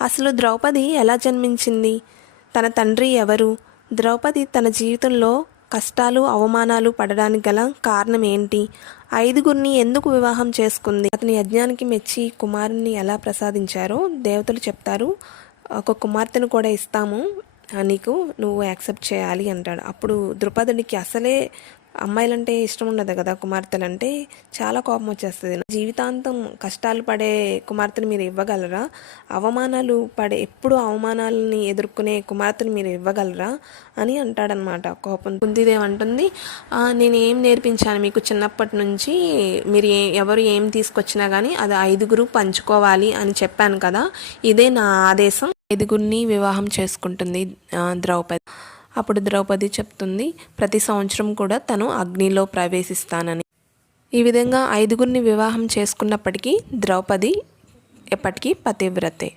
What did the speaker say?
అసలు ద్రౌపది ఎలా జన్మించింది? తన తండ్రి ఎవరు? ద్రౌపది తన జీవితంలో కష్టాలు అవమానాలు పడడానికి గల కారణం ఏంటి? ఐదుగురిని ఎందుకు వివాహం చేసుకుంది? అతని యజ్ఞానికి మెచ్చి కుమారుని ఎలా ప్రసాదించారో దేవతలు చెప్తారు. ఒక కుమార్తెను కూడా ఇస్తాము నీకు, నువ్వు యాక్సెప్ట్ చేయాలి అంటాడు. అప్పుడు ద్రుపదుడికి అసలే అమ్మాయిలంటే ఇష్టం ఉండదు కదా, కుమార్తెలంటే చాలా కోపం వచ్చేస్తుంది. జీవితాంతం కష్టాలు పడే కుమార్తెను మీరు ఇవ్వగలరా? ఎప్పుడు అవమానాలని ఎదుర్కొనే కుమార్తెను మీరు ఇవ్వగలరా అని అంటాడనమాట కోపం. కుంతిదేవంటుంది, నేను ఏం నేర్పించాను మీకు చిన్నప్పటి నుంచి, మీరు ఎవరు ఏం తీసుకొచ్చినా కానీ అది ఐదుగురు పంచుకోవాలి అని చెప్పాను కదా, ఇదే నా ఆదేశం. ఐదుగురిని వివాహం చేసుకుంటుంది ద్రౌపది. అప్పుడు ద్రౌపది చెప్తుంది, ప్రతి సంవత్సరం కూడా తను అగ్నిలో ప్రవేశిస్తానని. ఈ విధంగా ఐదుగురిని వివాహం చేసుకున్నప్పటికీ ద్రౌపది ఎప్పటికీ పతివ్రతే.